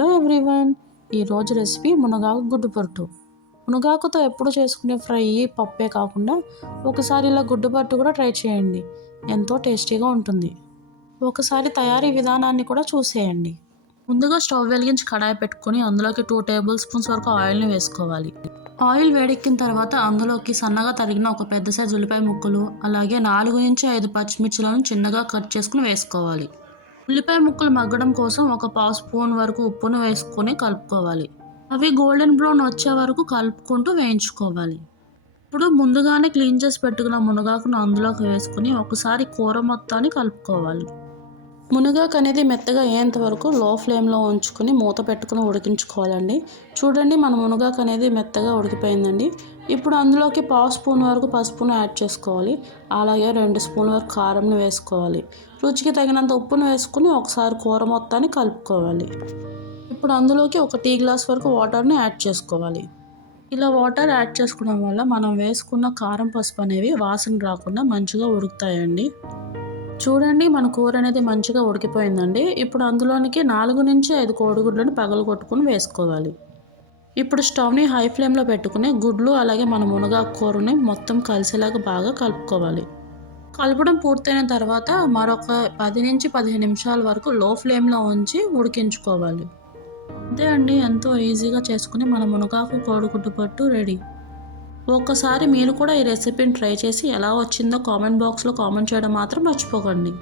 Hello everyone, ఈరోజు recipe మునగాకు గుడ్డు పొట్టు. మునగాకుతో ఎప్పుడు చేసుకునే ఫ్రై పప్పే కాకుండా ఒకసారి ఇలా గుడ్డు పొట్టు కూడా ట్రై చేయండి. ఎంతో టేస్టీగా ఉంటుంది. ఒకసారి తయారీ విధానాన్ని కూడా చూసేయండి. ముందుగా స్టవ్ వెలిగించి కడాయి పెట్టుకొని అందులోకి 2 టేబుల్ స్పూన్స్ వరకు ఆయిల్ని వేసుకోవాలి. ఆయిల్ వేడెక్కిన తర్వాత అందులోకి సన్నగా తరిగిన ఒక పెద్ద సైజు ఉల్లిపాయ ముక్కలు, అలాగే 4 నుంచి 5 పచ్చిమిర్చిలను చిన్నగా కట్ చేసుకుని వేసుకోవాలి. ఉల్లిపాయ ముక్కలు మగ్గడం కోసం ఒక పావు స్పూన్ వరకు ఉప్పును వేసుకొని కలుపుకోవాలి. అవి గోల్డెన్ బ్రౌన్ వచ్చే వరకు కలుపుకుంటూ వేయించుకోవాలి. ఇప్పుడు ముందుగానే క్లీన్ చేసి పెట్టుకున్న మునగాకును అందులోకి వేసుకుని ఒకసారి కూర మొత్తాన్ని కలుపుకోవాలి. మునగాకు అనేది మెత్తగా అయ్యేంత వరకు లో ఫ్లేమ్లో ఉంచుకొని మూత పెట్టుకుని ఉడికించుకోవాలండి. చూడండి, మన మునగాకు అనేది మెత్తగా ఉడికిపోయిందండి. ఇప్పుడు అందులోకి పావు స్పూన్ వరకు పసుపును యాడ్ చేసుకోవాలి. అలాగే 2 స్పూన్ల వరకు కారంని వేసుకోవాలి. రుచికి తగినంత ఉప్పును వేసుకుని ఒకసారి కూర మొత్తాన్ని కలుపుకోవాలి. ఇప్పుడు అందులోకి ఒక టీ గ్లాస్ వరకు వాటర్ని యాడ్ చేసుకోవాలి. ఇలా వాటర్ యాడ్ చేసుకోవడం వల్ల మనం వేసుకున్న కారం పసుపు అనేవి వాసన రాకుండా మంచిగా ఉడుకుతాయండి. చూడండి, మన కూర అనేది మంచిగా ఉడికిపోయిందండి. ఇప్పుడు అందులోనికి 4 నుంచి 5 కోడిగుడ్లను పగలగొట్టుకుని వేసుకోవాలి. ఇప్పుడు స్టవ్ని హై ఫ్లేమ్లో పెట్టుకుని గుడ్లు అలాగే మన మునగాకు కూరని మొత్తం కలిసేలాగా బాగా కలుపుకోవాలి. కలపడం పూర్తయిన తర్వాత మరొక 10 నుంచి 15 నిమిషాల వరకు లో ఫ్లేమ్లో ఉంచి ఉడికించుకోవాలి. అంతే అండి, ఎంతో ఈజీగా చేసుకుని మన మునగాకు కోడిగుడ్డు పొట్టు రెడీ. ఒక్కసారి మీరు కూడా ఈ రెసిపీని ట్రై చేసి ఎలా వచ్చిందో కామెంట్ బాక్స్లో కామెంట్ చేయడం మాత్రం మర్చిపోకండి.